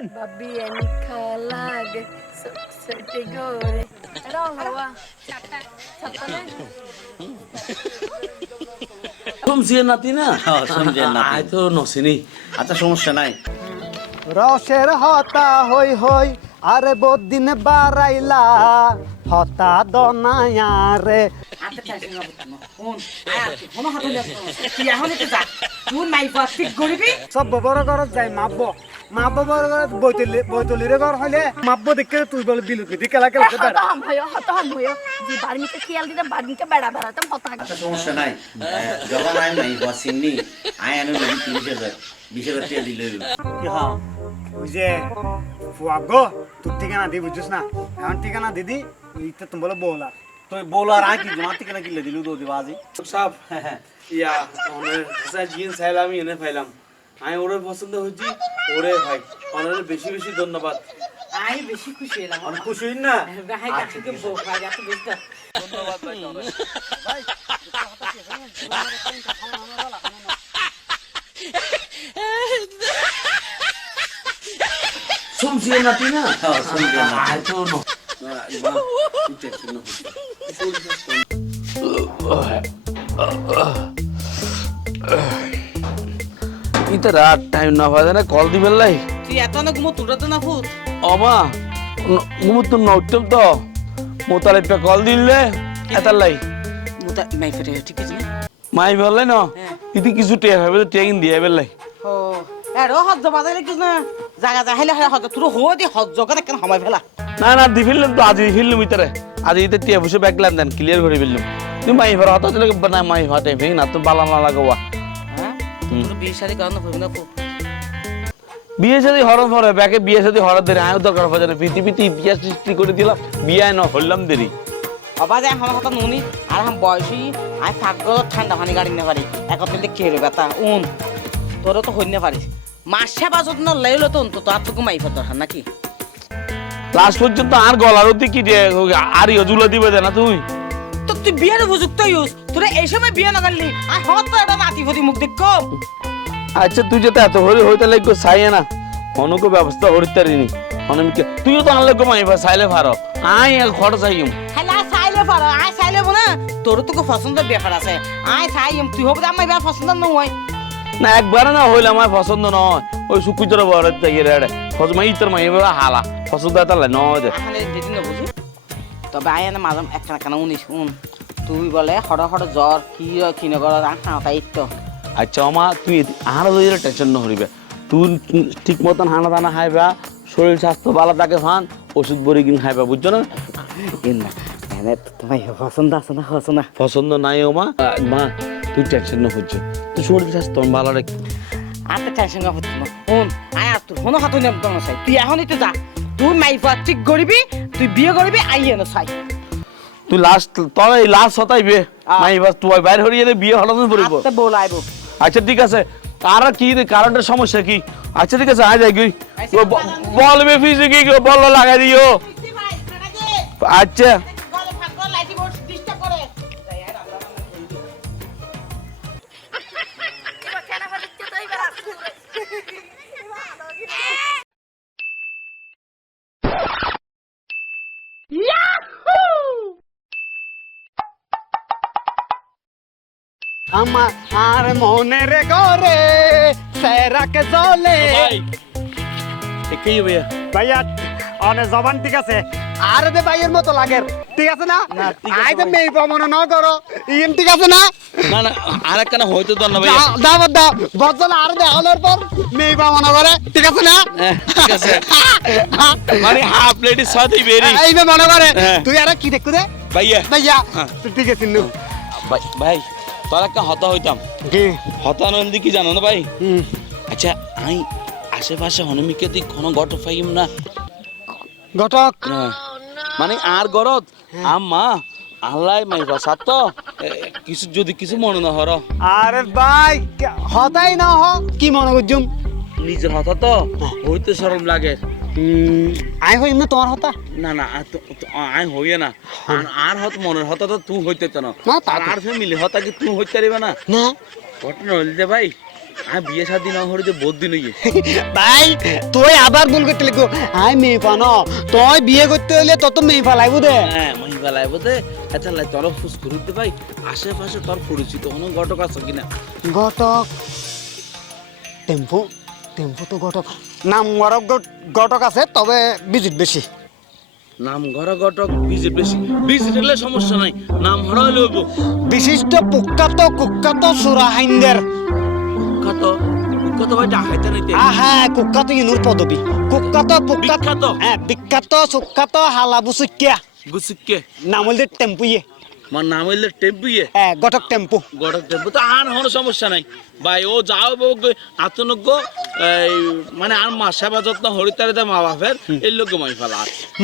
nih. শুনছিয়ে নাতি না হ্যাঁ। আয় তো নসিনি আচ্ছা সমস্যা নাই রসের হতা হই হই আরে বদিন বারাইলা হতা দনায়া রে। যা। পাস ঠিক করবি? সব বড় ঘরত যাই মাপব মাপব বড় ঘরত বৈতলি বৈতলিরে ঘর হইলে মাপব দেখে তুই বলে বিলুকি দি কেলা কেলা Hata ham hoyo, hata ham hoyo. Di barmi ke kial di barmi ke beda beda tem hota. আচ্ছা সমস্যা নাই। যখন আয় নাই বসিনি আয় আনো নদী তিরিশ হাজার বিশ হাজার টাকা দিলে হ্যাঁ? ওই যে ফুয়াগো তোর ঠিকানা দি বুঝছিস না? এখন ঠিকানা দিদি ইতে তুমি বলে বৌলা তুই বলার আয় কি জমা থেকে না কিলে দিলু তো দিবা আজি? সব ইয়া অনেক হাসা জিন চাইলাম এনে পাইলাম। আমি ওরে পছন্দ হয়েছি ওরে ভাই অনেক বেশি বেশি ধন্যবাদ। আয় বেশি খুশি হলাম অনেক খুশি হইন না? ভাই কাছে বউ ভাই এত বুঝতে শুনছিয়ে নাতি না হ্যাঁ, শুনছিয়ে নাতি। আয় তো ন ইতে রাত টাইম না পাওয়া না কল দিবেন লাই তুই এত না ঘুমো তুটা তো না ফুট অমা মুমুত নটম তো। মোতালে পে কল দিলে এতার লাই। মুতা নাই ফেরে ঠিক আছে? মাই বললে না? ইতি কিছু টে হবে তো টেকিন দিয়ে বেলাই। ও এর হজ্জ বাজাইলে কিছু না। জায়গা যাইলে হজ্জ তুই হো দি হজ্জ করে কেন সময় ফেলা না না দি ফেললাম তো আজ ফেললাম ইতারে আজ ইতে টিয়া বসে ব্যাগ দেন ক্লিয়ার করে ফেললাম তুমি মাই ভরা হতো চলে না মাই ভাটে ভেঙ না তো বালা না হ্যাঁ তোর বিয়ে হবে না বিয়ে ব্যাকে বিয়ে দেরি আয়ও দরকার হবে না পৃথিবীতে বিয়া সৃষ্টি করে দিলাম বিয়ে ন হইলাম দেরি আমার কথা নুনি আর আমার বয়সী আমি থাকব ঠান্ডা পানি গাড়ি না পারি একত্রে বেতা উন তোরও তো হইনে পারিস মাসে বাজত না লাইলো তো অন্তত আর তো ঘুমাই ফের দরকার নাকি? লাস্ট পর্যন্ত আর গলার অতি কি আর ইয়জুলা দিবে না তুই? তো তুই বিয়ের উপযুক্ত ইউজ তোরা এই সময় বিয়ে না করলি আর হত তো এটা নাতি ফতি মুখ দেখ আচ্ছা তুই যেতে এত হরি হইতে লাগবে চাই না। অনেক ব্যবস্থা হরিতে রিনি অনেকে তুইও তো আনলে কমাইবা চাইলে ভারো আই খরচ আইম হ্যালো চাইলে পারো আয় চাইলে না তোর তো পছন্দের ব্যাপার আছে। আয় চাই তুই হবে আমার ব্যাপার পছন্দ নয়। না একবারে না হইলে আমার পছন্দ নয়। ওই সুকুচর বড় থেকে রেড়ে। ফজমা ইতর মাই হালা। পছন্দ তাহলে নয় দে। আহালে না বুঝি? তবে আয় না মাঝে একখানা কানা উনিশ শুন। তুই বলে হড় হড় জ্বর কি কি নগর হাঁটা ইত্য আচ্ছা আমা তুই আহার দইরে টেনশন ন হরিবে। তুই ঠিক মতন হানা দানা খাইবা শরীর স্বাস্থ্য ভালো থাকে ফান ওষুধ বড়ি কিন খাইবা বুঝছ না? না তোমার পছন্দ আছে না পছন্দ নাই ও মা মা তুই টেনশন ন হচ্ছে। তুই শরীর স্বাস্থ্য ভালো রাখ। আর তো টেনশন হচ্ছে না। শুন আয় আর তোর কোনো হাতে নেব না চাই তুই এখনই তো যা। তুই মাইফা ঠিক করবি তুই বিয়ে করবি আইয়ে না চাই তুই লাস্ট তবে এই লাস্ট হতাইবে মাই বাস তুই বাইরে হরিয়ে বিয়ে হলানো পড়িব আস্তে বলাইব আচ্ছা ঠিক আছে। আর কি কারেন্টের সমস্যা কি? আচ্ছা ঠিক আছে আয় যাই গই বল বে ফিজে কি বল লাগাই দিও। আচ্ছা। আমার আর মনের ঘরে সেরাকে জলে একই ভাইয়া ভাইয়া অনে জবান ঠিক আছে। আর দে ভাইয়ের মতো লাগে ঠিক আছে না? আই তো মেয়ে প্রমাণ ন করো ইন ঠিক আছে না? না না আর একটা হয়তো তো না ভাইয়া। দাও দাও বদল আর দেখানোর পর মেয়ে প্রমাণ করে ঠিক আছে না? হ্যাঁ, ঠিক আছে। মানে হাফ প্লেটের সাথে বেরি। এই মনে করে হ্যাঁ। তুই আর কি দেখু দে? ভাইয়া। ভাইয়া হ্যাঁ। তুই ঠিক আছে ভাই ভাই। তোর একটা হতা হইতাম। কি? হতা নন্দি কি জানো না ভাই। আচ্ছা আমি আশেপাশে হনুমিকে দিক কোনো গট পাইম না। ঘটক হ্যাঁ। মানে আর গরত? আম্মা আল্লাহ মাই বাসাত তো এ, কিছু যদি কিছু মনে না হর। আরে ভাই হতাই না হ। কি মনে করছুম? নিজের হতা তো? হইতে সরম লাগে। আই হইম না তোমার হতা? না না আই হইয়ে না। আর আর হত মনের হতা তো তুই হইতে তো না। আর ফ্যামিলি হতা কি তুই হইতে পারিবে না? না। ঘটনা হইল দে ভাই আমি বিয়ে শাদী না হরিতে বহুত দিন হয়ে ভাই তুই আবার ভুল করতে লিখো আই মেয়ে পানো। তুই বিয়ে করতে হইলে তত মেয়ে পালাইব দে। হ্যাঁ মহিলা লাইব দে। আচ্ছা লাই তোর ফুস করতে ভাই। আশেপাশে তোর পরিচিত কোনো ঘটক আছে কিনা? ঘটক। টেম্পু। টেম্পু তো ঘটক। নাম গরক ঘটক আছে তবে বিজিট বেশি। নাম ঘর ঘটক বিজে বেশি। বিজ দিলে সমস্যা নাই নাম হরা লইব। বিশিষ্ট কুখ্যাত কুখ্যাত সুরাহাইন্দের কত কত ভাই ডাকাইতে নাইতে আহা কুখ্যাত ইনুর পদবী। কুখ্যাত কুখ্যাত বিখ্যাত? হ্যাঁ বিখ্যাত সুখ্যাত হালাবু সুকিয়া গুসিকে নাম হইলে টেম্পু ইয়ে আমার নাম হইলে টেম্পু ইয়ে। হ্যাঁ ঘটক টেম্পু। গড়ক টেম্পু। তো আর কোনো সমস্যা নাই। ভাই ও যাও আতনজ্ঞ এই মানে আর মা সেবা যত্ন হরিতারে দে মা বাপের এই লোক মাই ফেলা।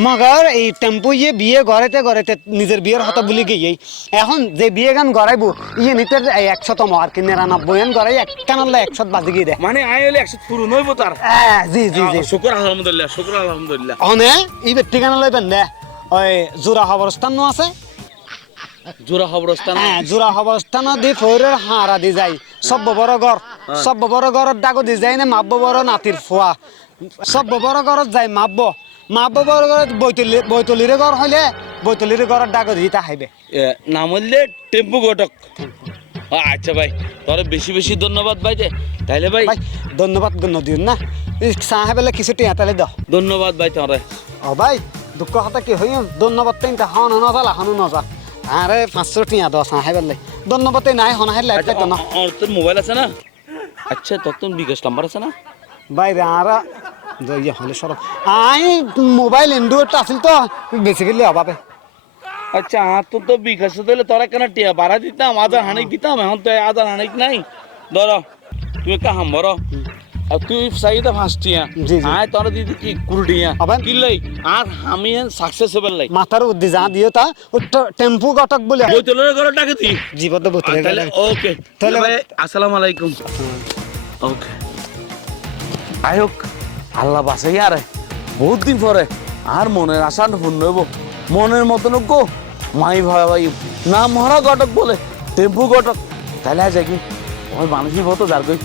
মগর এই টেম্পু ইয়ে বিয়ে ঘরেতে ঘরেতে নিজের বিয়ের হতা বলি গিয়ে এখন যে বিয়ে গান গড়াইব ইয়ে নিতে একশতম আর কি নিরানব্বই গান গড়াই এক কানাল্লা একশত বাজি গিয়ে দেয়। মানে আই হইলে একশো পুরো নইব তার। হ্যাঁ, জি জি জি। শুক্র আলহামদুলিল্লাহ শুক্র আলহামদুলিল্লাহ। অনে এই ঠিকানা লইবেন দে। ওই জোড়া খবরস্থান নো আছে। জোড়া খবরস্থান হ্যাঁ জোড়া খবরস্থান দি ফৈরের হারা দি যাই। সব বড় ঘর সব বড় ঘরের ডাকো দি যাই না মাব্ব বড় নাতির ফোয়া। সব বড় ঘরত যাই মাব্ব। মাব্ব বড় ঘরত বৈতলি বৈতলির ঘর হইলে বৈতলির ঘরের ডাকো দি তা খাইবে এ, নাম হইলে টেম্পু ঘটক। আচ্ছা ভাই তোর বেশি বেশি ধন্যবাদ ভাই যে তাইলে ভাই ধন্যবাদ গণ্য দিন না সাহেবেলে কিছু টিয়া তালে দাও ধন্যবাদ ভাই তোরে। ও ভাই দুঃখ কথা কি হইম? ধন্যবাদ তাই তা হন নজা লাহানো নজা আরে পাঁচশো টিয়া দাও সাহেবেলে ধন্যবাদ তাই নাই হন না অ- অ- তোর মোবাইল আছে না? আচ্ছা তোর তো বিকাশ নাম্বার আছে না? বাইরে আর ইয়ে হলে সরব আই মোবাইল এন্ড্রয়েডটা আছিল তো বেসিক্যালি অভাবে। আচ্ছা আর তো তো বিকাশ দিলে তোরা কেন টিয়া বাড়া দিতাম আজার হানিক দিতাম এখন তো আজার হানিক নাই। ধর তুই একটা হাম্বর। আর তুই চাইতে ফাঁসটিয়া জি, জি। আয় তোরা দিদি কি কুড়িয়া আবার? কি লাই? আর আমি লাই। মাথার উদ্দি যা দিও তা টেম্পু গটক বলে। বৈতলের ঘরে ডাকে বতরে তাহলে ওকে। তাহলে ভাই আসসালামু আলাইকুম। ওকে। আয়োক আল্লাহ বাসাই আরে। বহুত দিন পরে আর মনের আশা পূর্ণ হইব। মনের মতন গো মাই ভাই ভাই না মহারা ঘটক বলে। টেম্পু ঘটক তাহলে আছে কি। ওই মানুষই মতো যার কই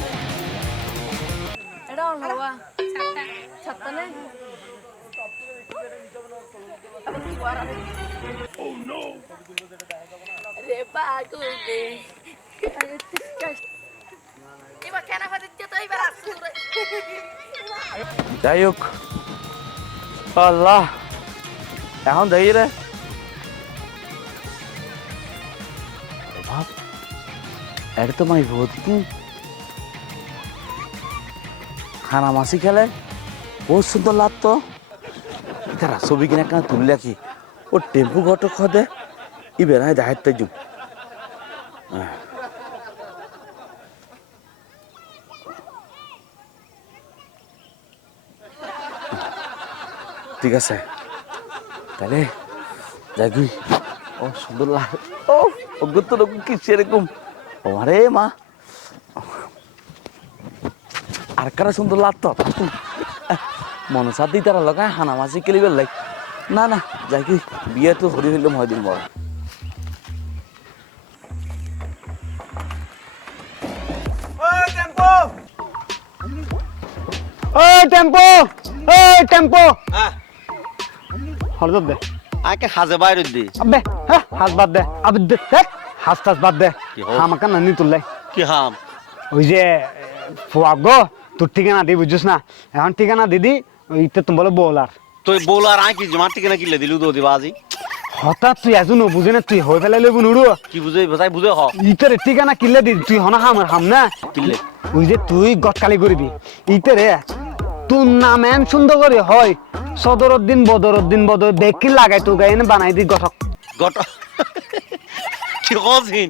আসুরে যাই আল্লাহ, এখন যাই রে। ভাব এটা তো মাই কি খানা মাসি খেলে, বহুত সুন্দর লাগতো তারা ছবি কিনা কেন তুললে কি? ও টেম্পু ঘটো খদে ই বেড়ায় দেখার তাই ঠিক আছে। তাহলে যাই ও সুন্দর লাগে ও অজ্ঞত রকম কি সেরকম ওরে মা। আর কারা সুন্দর লাগতো মনে সাথে তারা লগায় হানা মাছি কেলিবার লাগ না না যাই কি বিয়ে তো হরি হইলাম হয় দিন বড় ও টেম্পো! ও টেম্পো! হরদত দে। আকে হাজে বাইরে দি। আবে হ্যাঁ হাত বাদ দে। আবে দে হাত টাস বাদ দে? আমাকে নানি তুললাই কি হাম? ওই যে ফুয়াব গো তোর ঠিকানা দি বুঝছিস না? এখন ঠিকানা দিদি ওইটা তুমি বলে বলার। তুই বলার আই কি জমা টিকে না কিলে দিলু তো দিবা আজি? হঠাৎ তুই এজন বুঝি না তুই হয়ে ফেলাই লইব নুড়ু কি বুঝে তাই বুঝে হ। ইতারে ঠিকানা কিনলে দি তুই হনা হাম হাম না? কিলে? ওই যে তুই গটকালি করবি ইতারে তোর নাম এম সুন্দর করে হয়। সদরউদ্দিন বদরউদ্দিন বদর দেখি লাগাই তো গাইনে বানাই দি গঠক। গট কি কছিন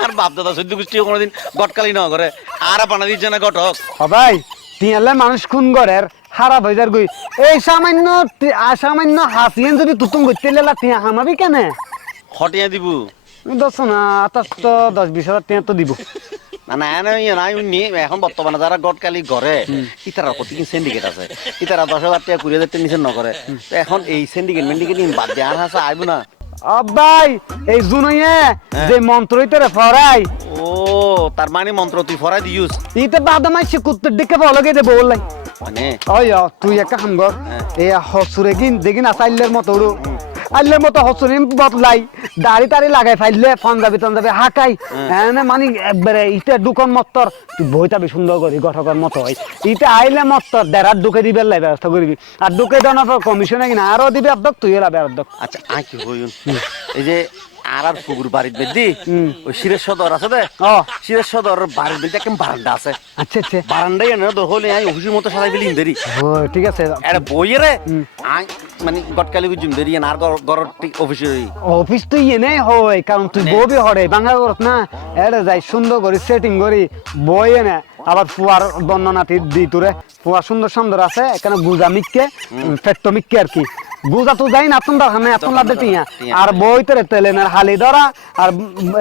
আর বাপ দাদা সদ্য গোষ্ঠী কোনোদিন গটকালি ন করে আর বানা দিচ্ছে না গটক সবাই তিয়ালে মানুষ খুন গরের হারা ভেজার গই। এই সামান্য সামান্য হাসিয়েন যদি তুতুম করতে লেলা তিয়া হামাবি কেনে? হটিয়া দিব। দশ না আঠাশ তো দশ বিশ হাজার তিয়া তো দিব। না না না নাই উনি এখন বর্তমানে যারা গটকালি ঘরে ইতারা প্রতি সিন্ডিকেট আছে। ইতারা দশ হাজার টাকা কুড়ি হাজার টাকা নিচে নকরে এখন এই সিন্ডিকেট মেন্ডিকেট বাদ দিয়ে আর হাসা আইব না। আব্বাই এই জুনইয়ে। যে মন্ত্র ইতারে ফরাই ও তার মানে মন্ত্র তুই ফরাই দিউস ইতে বাদামাই সে কুত্তের দিকে ভালো গে দেবো বললাই মানে ওই তুই একটা কাম হ্যাঁ। এ হসুরে গিন দেখি না চাইলের মতো আইলের মতো হসুরে বদলাই দাড়ি তাড়ি লাগাই ফাইলে পাঞ্জাবি টাঞ্জাবি হাকাই। এনে মানে একবারে ইটা দুকন মত্তর বইটাবি সুন্দর করি গঠকর মতো হয়। ইটা আইলে মত্তর দেড়ার দুকে দিবে লাই ব্যবস্থা করবি। আর দুকে দেওয়ার কমিশনে কিনা আরও দিবি দক তুই এলাবে অর্ধক আচ্ছা আই কি হইন এই যে আর আর বাড়ির বেদি। ওই শিরের সদর আছে দে? শিরের সদর বাড়ির বেদি একটা বারান্দা আছে। আচ্ছা আচ্ছা। বারান্দায় এনে তো আই মতো ও ঠিক আছে। আরে বইয়ে রে। আই মানে গটকালি দেরি আর গর অফিসের অফিস তুই এনে হয় কারণ তুই ববি হরে বাংলা করত না। এটা যাই সুন্দর করে সেটিং করি। বই এনে আবার ফুয়ার বর্ণনাটি দি তোরে। ফুয়া সুন্দর সুন্দর আছে এখানে গুজা মিক্কে আর কি। গুজা তো যাই না আপনার আপনার লাভ টিয়া। আর বই তোরে তেলেনের হালি ধরা আর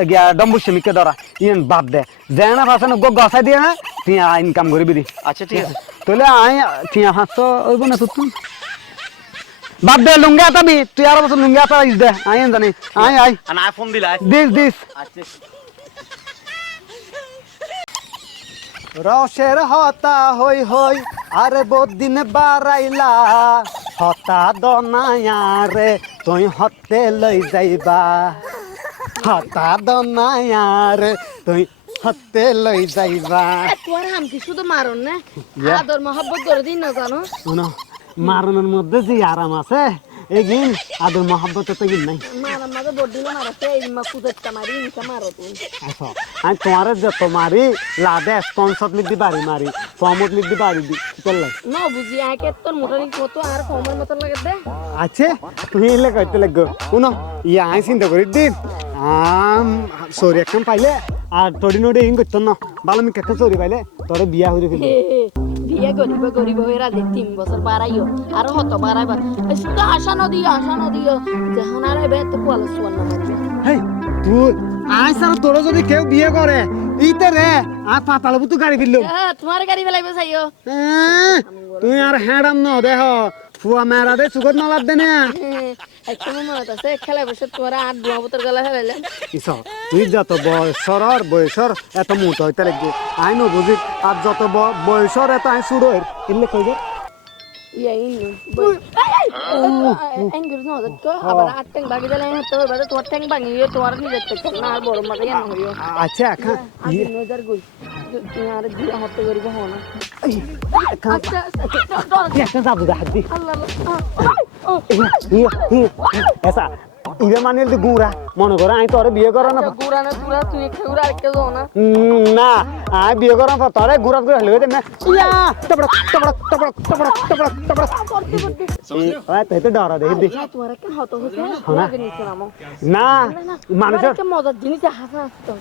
গিয়া ডম্বুসে মিক্কে ধরা। ইয়েন বাদ দে। যে না ফাঁসে গো গসাই দিয়ে না টিয়া ইনকাম করবি দি। আচ্ছা ঠিক আছে। তাহলে আই টিয়া পাঁচশো ওইব না তো তুই। বাদ দে লুঙ্গি আতাবি তুই আর বছর লুঙ্গি আতা ইস দে। আই জানি। আই আই আর ফোন দিলা দিস দিস। আচ্ছা রসের হতা হই হই আরে বদিন বারাইলা হতা দনায়ারে তুই হতে লই যাইবা। হতা দনায়ারে তুই হতে লই যাইবা। তোমার হামকি শুধু মারন না। আদর মহব্বত করে দিন না জানো? শুনো মারনের মধ্যে যে আরাম আছে এগিন আদর মহব্বত তো গিন নাই। মাঝে বডিলে মারাতে এই মা কুদেরটা মারি ইনকা মারো তুমি। আসো আমি তোমার যত মারি লাদে স্পন্সর লিখদি বাড়ি মারি কমত লিখদি বাড়ি দি চললাই ন বুঝি আগে তোর মোটারি কত আর কমের মতো লাগে দে। আছে তুমি এলে কইতে লাগো শুনো ইয়া আই চিন্তা করি দিন আম সরি একখান পাইলে আর তোরি নোডে ইন করতো না ভালো আমি কেকা সরি পাইলে তোরে বিয়া হইরে ফেলি বিয়ে করিব করিব এরা যে তিন বছর বাড়াইও আর হত বাড়াইবা শুধু আশা নদিও আশা নদিও যখন আর এবে তো কোয়ালো সুয়ান্ন মারবে হেই তুই সারা তোর যদি কেউ বিয়ে করে ইতে রে আর পাতাল বুতু গাড়ি ফিরলো তোমার গাড়ি বেলাইবে চাইও তুই আর ন দেহ। ফুয়া মেরা দে সুগত না লাভ দে না? আছে খেলা বসে তোমার আর দুয়া বোতল গলা ফেলাইলে ইস তুই যত বয়সর আর বয়সর এত মোট হইতে লাগবে আই নো বুঝি আর যত বয়সর এত আই শুরু হই ইল্লে কই যে ইয়া ইনু এঙ্গুর ন দেখো আবার আর ট্যাং ভাগি দিলে হতে হবে তোমার ট্যাং তোমার নিজের থেকে না আর বড় হইও আচ্ছা খা আজ নজর গই তুমি আর দিয়ে হতে করিব হনা আচ্ছা একটা জাদু দেখা দি আল্লাহ এসা ইবে মানে গুড়া। মনে করে আই তোরে বিয়ে করা না গুড়ানো তুরা তুই একটা গুড়া আরেকটা যাও না। না আই বিয়ে করা পর তোরে গুড়া গুড়া হলে দে না ইয়া তবড়ক তবড়ক তবড়ক তবড়ক করতে করতে ওই তো তো ডরা দেখি দি তোমার একটা হত হইছে না। মানুষের মানুষের একটা মজার জিনিস হাসা আসতো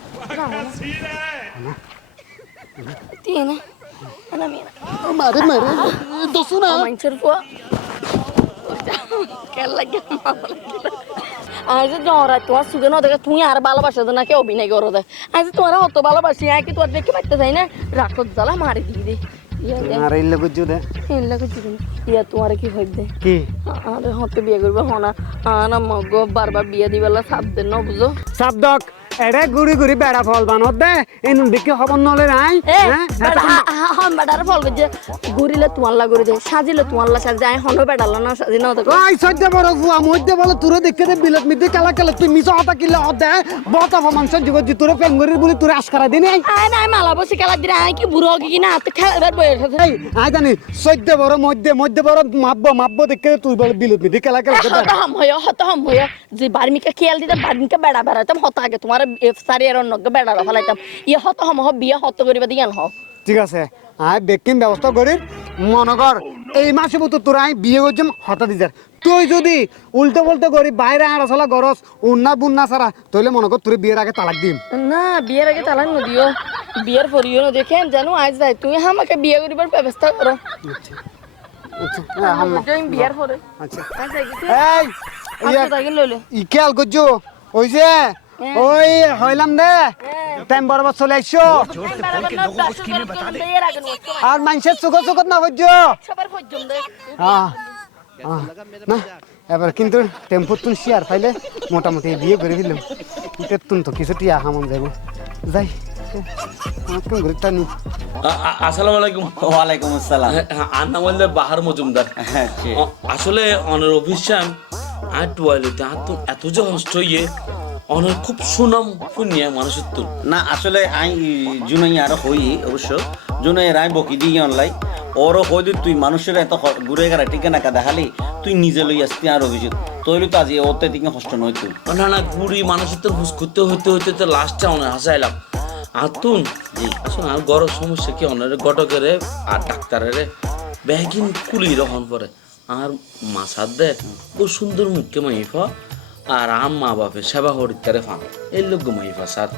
তিন না মিয়া মারে মারে দোসু না। মানুষের পো কেন লাগে আজ জরা তোমার সুগে না দেখে তুই আর ভালোবাসা না কে অভিনয় করো দে। আজ তোমার অত ভালোবাসি আয় কি তোর দেখে পাইতে চাই না? রাখত জ্বালা মারি দিয়ে দে ইয়া দে। আরে ইল্লে দে। ইয়া তোমার কি হইবে কি? আরে হতে বিয়ে করবে হনা। আনা মগ বারবার বিয়ে দিবেলা সাত দিন ন বুঝো। সাবদক গুড়ি গুড়ি বেড়া ফল বানত দে এনুন দিকে খবর নলে নাই এ হ্যাঁ? হন বেটার ফল যে ঘুরিলে তোমার লা করে দে সাজিলে তোমার লা সাজে আই হন বেটালা না সাজি না দেখো। ওই সদ্য বড় ফুয়া মধ্যে বলে তুরে দেখে দে বিলত মিতে কালা কালা তুই মিছ হতা কিলে অদে বত করছি তোরে পেঙ্গরির বলি তোরে আশকারা দিনে আই নাই মালা বসে খেলা দিলে আই কি বুড়ো কি না তো বয়স আছে এই আই জানি সদ্য বড় মধ্যে মধ্যে বড় মাপবো মাপবো দেখে তুই বলে বিলত মিতে কালা কালা হত হম হত হম যে বার্মিকা খেয়াল দিতে বার্মিকা বেড়া বেড়াতাম হত আগে তোমার সারি আর অন্য বেড়া ফলাইতাম ইয়ে হত হম হ বিয়ে হত করিবা দিয়ান হ ঠিক আছে। আই বেকিং ব্যবস্থা করি মনে কর এই মাসে মতো তোর আই বিয়ে করছম হঠাৎ দি তুই যদি উল্টো পাল্টো করি বাইরে আড়া চলা গরস উন্না বুন্না ছাড়া তাহলে মনে কর তোর বিয়ের আগে তালাক দিম। না বিয়ের আগে তালাক নদিও বিয়ের পরিও ন দেখেন জানো আজ যাই তুমি আমাকে বিয়ে করিবার ব্যবস্থা করো হাম্মা। আমি বিয়ের পরে আচ্ছা। আজ যাই গেছি এই তাই লইলে ই খেয়াল করছ ওই যে ওই হইলাম দে টাইম বরাবর চলে আইসো। আর মানুষের চোখ চোখত না না এবার কিন্তু টেম্পোর তুন শেয়ার পাইলে মোটামুটি বিয়ে করে দিলাম ইটের তুন তো কিছু টিয়া হামন যাব যাই আসসালামু আলাইকুম। ওয়ালাইকুম আসসালাম। হ্যাঁ, হ্যাঁ, আর নাম বললে বাহার মজুমদার। হ্যাঁ আসলে অনের অভিশান আর টুয়ালিতে আর তো এত যে হস্ত ইয়ে অনের খুব সুনাম পুণ্যা মানুষের তো না আসলে আই জুনাই আর হই অবশ্য। জুনাই রাই বকি দিই অনলাই। ওর হই দি তুই মানুষের এত ঘুরে গেরা টিকে নাকা দেখালি তুই নিজে লই আসতি আর অভিজিৎ তৈরি তো আজি ওতে দিকে হষ্ট নয় তুই না না গুড়ি মানুষের তো হুস করতে হইতে হইতে তো লাস্টটা অনেক হাসাইলাম। আর তুন আসলে আর গরম সমস্যা কি অনের গটকের আর ডাক্তারের ব্যাগিন কুলি রহন পরে। আর মাসার দে ও সুন্দর মুখকে মাইফা আর আম মা বাপে সেবা হরিতারে ফান। এই লোক মাইফা স্যার।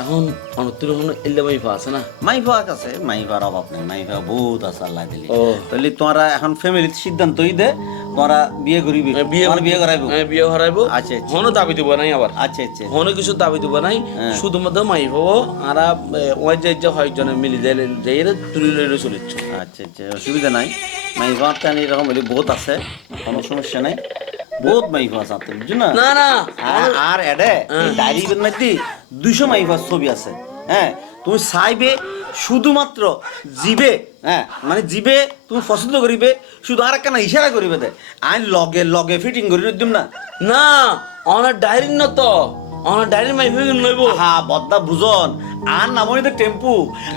এখন অনতির এলে মাইফা আছে না? মাইফা আছে মাইফার অভাব নেই মাইফা বহুত আছে আল্লাহ দিলি। ও। তাহলে তোমরা এখন ফ্যামিলির সিদ্ধান্তই দে তোমরা বিয়ে করিবি বিয়ে বিয়ে করাইবো। হ্যাঁ, বিয়ে হরাইবো আচ্ছা, আচ্ছা। হনো দাবি দিব নাই আবার। আচ্ছা আচ্ছা। হনো কিছু দাবি দিব নাই। হ্যাঁ। শুধুমাত্র মাই হব আর ওই যে যে হয় জনে মিলি দেয় যে তুলি লইলে চলিচ্ছ আচ্ছা আচ্ছা। অসুবিধা নাই। মাইফা টানি এরকম হলে বহুত আছে কোনো সমস্যা নাই। বহুত মাইফা আছে বুঝছ না? না না। আর- এডে ডায়েরি মধ্যে দুইশো মাইফার ছবি আছে হ্যাঁ? তুমি চাইবে শুধুমাত্র জিবে হ্যাঁ? মানে জিবে তুমি পছন্দ করিবে শুধু আর একখানা ইশারা করিবে দে। আই লগে লগে ফিটিং করি দিম না। না আমার ডায়েরি না তো। অনার ডায়েরি মাই হয়ে নইব। হা বদ্দা বুঝন আর নামই টেম্পু।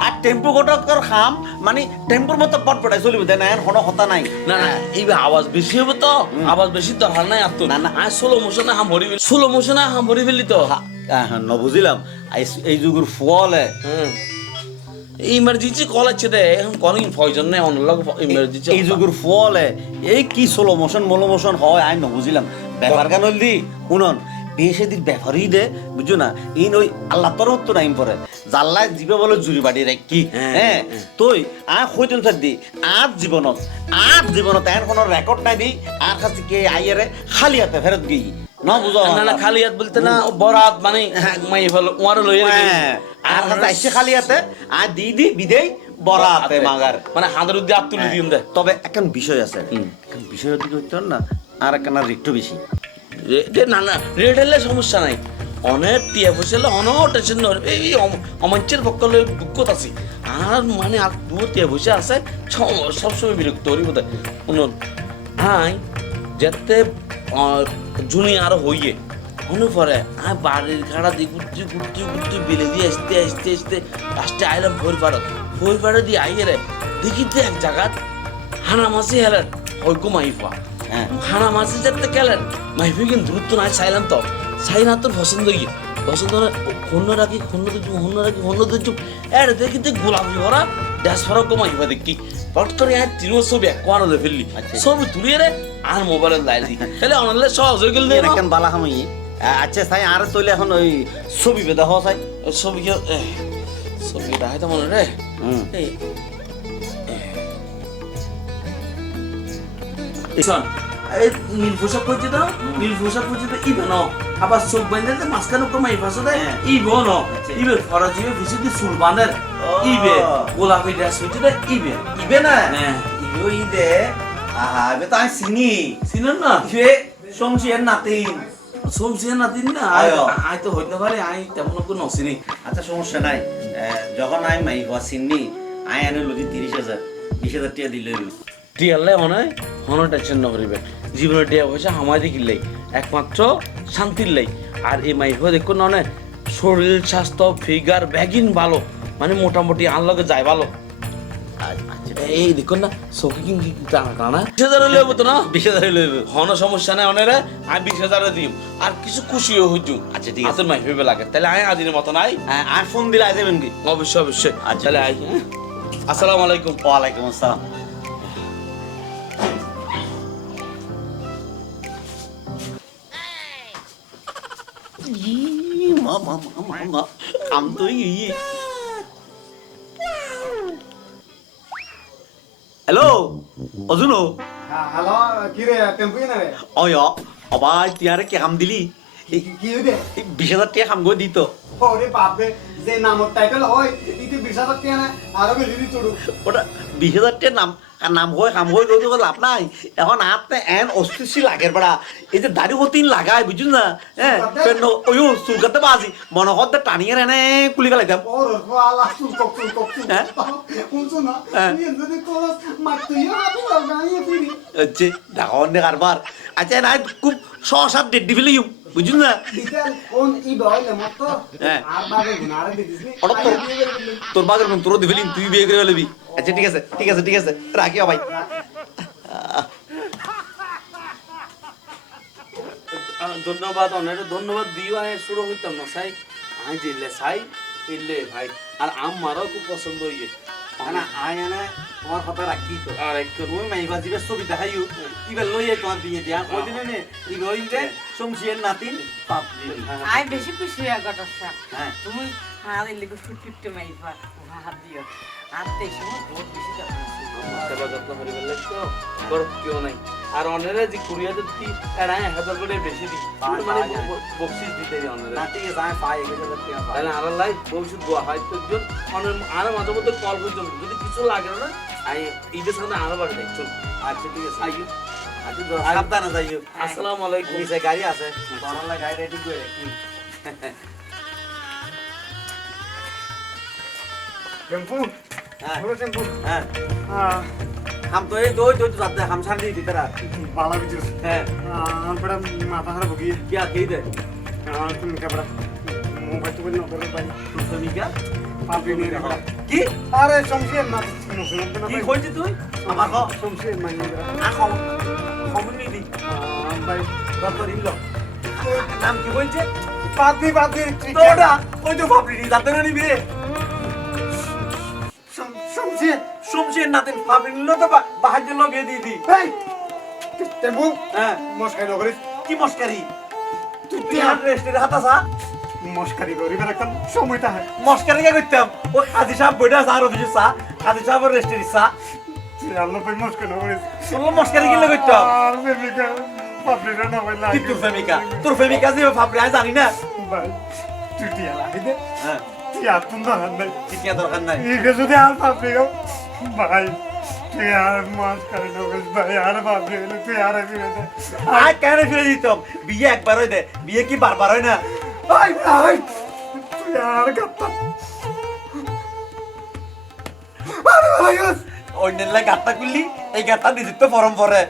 আর টেম্পু গোটকর খাম মানে টেম্পুর মতো পট পটাই চলিবে দে না এর কোনো কথা নাই। না না এই আওয়াজ বেশি হবে তো। আওয়াজ বেশি দরকার নাই আর তো না, না। আর সোলো মোশনে হাম ভরি ফেলি সোলো মোশনে হাম ভরি ফেলি তো। ন বুঝিলাম এই যুগের হুম ইমার্জেন্সি কল আছে দে এখন কলিং প্রয়োজন নেই অন্য লোক ইমার্জেন্সি এই যুগের ফলে এই কি সোলো মোশন মোলো মোশন হয় আই নবুঝিলাম ব্যাপার কেন দি শুনন। বেশি দিন ব্যাপারই দে বুঝছ না? ইন ওই আল্লাহ তোর হতো না ইম পরে। জাল্লায় জীবে বলে জুরি বাড়ি রে কি হ্যাঁ, হ্যাঁ তুই আর হইতেন থাক দি আর জীবনত আর জীবনত এর কোনো রেকর্ড নাই দি আর কাছে কে আইয়ারে খালি হাতে ফেরত গিয়ে না বুঝো না না খালি হাত বলতে না বরাত মানে মাই ফেলো ওয়ারও লইয়ে হ্যাঁ, আর কাছে আইসে খালি হাতে আর দি দি বিদেই বড় হাতে। মাগার মানে হাতের উদ্দি হাত তুলে দিন দে। তবে এখন বিষয় আছে। বিষয় দিকে হইতে না আর একখানা রেট্টু বেশি। না না, রেড হলে সমস্যা নাই। অনেক টিয়া বসেলে অনেক টেনশন এই অম- অমাঞ্চের পক্ষলে দুঃখত আছে। আর মানে আর দু টিয়া বসে আছে সবসময় বিরক্ত করি বোধ শুনুন হাই যেতে জুনি আর হইয়ে। মনে পরে আমি বাড়ির ঘাড়া দিয়ে ঘুরতে ঘুরতে ঘুরতে বিলে দিয়ে আসতে আসতে আসতে লাস্টে আইলাম ভোর পাড়া ভোর পাড়া দিয়ে আইয়ে রে দেখিতে এক জায়গাত হানা মাসি হেলেন ওই মাইফা। হ্যাঁ। খানা মাঝে যেতে গেলেন? মাইফি কিন্তু দ্রুত না চাইলাম তো। চাই না তোর পছন্দ গিয়ে পছন্দ না হন্য রাখি হন্য দিচ্ছু হন্য রাখি হন্য দিচ্ছু এর দেখি দেখ গোলাপি ভরা ড্যাস ভরা কমাইবা দেখি। পট করে আর তিনও ছবি এক কোয়ানো ফেললি। আচ্ছা। ছবি তুলিয়ে রে আর মোবাইলে লাইল দি তাহলে অনলাইনে সহজ হয়ে গেল কেন বালা হামাই। আচ্ছা সাই আর তৈলে এখন ওই ছবি বেদা হওয়া চাই ছবি কে ছবি তো মনে রে? এই শোন নীল পোশাক পরছি তো নীল পোশাক পরছি তো ইবে ন আবার চোখ বাঁধে তো মাঝখানে কমাই পাশে দেয় ইবে ন ইবে ফরাজি ভিসি দি চুল বাঁধে। ইবে গোলাপি ড্রেস পরছি তো ইবে। ইবে না? হ্যাঁ। ইবে। ইদে আহা ইবে তো আমি চিনি। চিনেন না? ইবে নাতিন। আই তো হইতে পারে আই তেমন কোনো নসিনি আচ্ছা সমস্যা নাই। যখন আমি মাই হওয়া চিনি আই আনে লদি তিরিশ হাজার বিশ হাজার টাকা দিলে টিয়ালে মনে হয় কোনো টেনশন না করিবে। জীবনে টিয়া পয়সা হামাই দেখিলেই একমাত্র শান্তির লাই। আর এই মাইফ দেখো না শরীর স্বাস্থ্য ফিগার ব্যাগিন ভালো মানে মোটামুটি আনলগে যায় ভালো। আচ্ছা এই দেখুন না চোখে কিন্তু টানা টানা। বিশ হাজার লইব তো না? বিশ হাজার লইব হন সমস্যা নাই অনেরে আমি বিশ হাজারে দিম। আর কিছু খুশিও হইছু আচ্ছা, ঠিক আছে। তোর মাইফ লাগে। তাহলে আয় আদিনের মতো নাই আর ফোন দিলে আই যাবেন কি? অবশ্যই অবশ্যই। আচ্ছা। তাহলে আয়। হ্যাঁ? আসসালামু আলাইকুম। ওয়ালাইকুম আসসালাম। ই, মা, মা, মা, মা, মা, কাম তো ইয়ে হ্যালো অজুনো হ্যালো কি রে টেম্পু না রে অয় অবাই তুই আরে কে কাম দিলি কি হইবে বিশ হাজার টাকা কাম করে দিত ওরে বাপরে যে নামর টাইটেল হয় ইতি বিশ হাজার টাকা না আরও বেশি দি চড়ু ওটা বিশ হাজার টাকা নাম নাম হয়ে কাম হয়ে লাভ নাই। এখন আপনি এন অস্থিতিশীল লাগের বেড়া এই যে দাড়ি হতিন লাগাই বুঝুন না? হ্যাঁ ওই চুলকাতে বাজি মনে হতে টানিয়ে এনে কুলি ফিরি হচ্ছে দেখো কারবার আচ্ছা না খুব সসাত ডেড দিবি লিউ বুঝুন না? হ্যাঁ। তোর বাগের কোন তোর দিবি তুই বিয়ে করে ফেলবি। আচ্ছা ঠিক আছে ঠিক আছে ঠিক আছে। রাখি ভাই। ধন্যবাদ অনেক ধন্যবাদ। দিও আয় শুরু হইতাম না সাই। আমি জিল্লে সাই ইল্লে ভাই। আর আমারও খুব পছন্দ হইয়ে। না আয় তোমার কথা রাখি তো। আর একটু তুমি মাইবা জিবে ছবি দেখাইও ইবার লইয়ে তোমার বিয়ে দিয়া। কই দিনে নে রইলে শমশিয়ের নাতিন পাপলি আই বেশি খুশি হয়ে গটর হ্যাঁ। তুমি হাত এলে ফুটফুটতে মাইফা হাত দিও। আর তেই সময় বহুত বেশি যত্ন আছে। সেবা যত্ন করিবার ফেললে তো গরব কেউ নাই। আর অনেরে যে কুড়িয়া যদি এরা এক হাজার করে বেশি দি পাঁচ, মানে। বকশিস দিতে দিই অনেরে পাই তাহলে আর লাই ভবিষ্যৎ গোয়া হয় তো জন অনেক আর মাঝে মধ্যে কল করছেন যদি কিছু লাগে না আই ঈদের সামনে আরও বাড়ি যাই চল আচ্ছা ঠিক আছে। আইও আচ্ছা সাবধানে যাইও আসসালামু আলাইকুম। নিচে গাড়ি আছে। তোমার গাড়ি রেডি করে রাখি। টেম্পু? হ্যাঁ। টেম্পু। হ্যাঁ। হাম তো এই দই দই তো যাতে হাম সার দিয়ে দিতে রাত বালা বিজুস হ্যাঁ আনপড়া মাথা হারা ভুগি কি আর কই দে আর তুমি কাপড়া মোবাইল তো বলি নকরে পাই তুমি কি পাবি নি রাখো কি নাম কি বলছে পাতি পাতি তোরা ওই তো পাবলি যাতে নিবে শমশের নাতিন ভাবলি নিল তো জন্য বিয়ে দিয়ে দি। এই টেম্পু? হ্যাঁ। মস্কারি নগরিস কি মস্কারি? তুই তুই হাত রেস্টের হাত আসা মস্কারি করিবার এখন সময়টা হয় মস্কারি কে করতাম ও কাজী সাহেব বইটা আছে আর অফিসে চা। রেস্টের চা তুই আল্লাহ ভাই মস্কারি নগরিস তোর মস্কারি কিনলে করতাম আর বেবিকা পাবলিরা না ভাই কি তোর প্রেমিকা? তোর প্রেমিকা যে ভাবলি আমি জানি না। ভাই তুই টিয়া লাগি দে। হ্যাঁ। টিয়া তুম না ভাই চিকিয়া দরকার নাই। ইকে যদি আর পাবলিকা ভাই তুই আর মস্কারি নগরিস ভাই আর পাবলিকা তুই আর ফিরে দে। আয় কেন ফিরে দিতাম বিয়ে একবার হয় দে। বিয়ে কি বারবার হয় না? ভাই ভাই তুই আর গাত্তা অন্যের খুললি এই গাত্তা নিজের তো ফরম পরে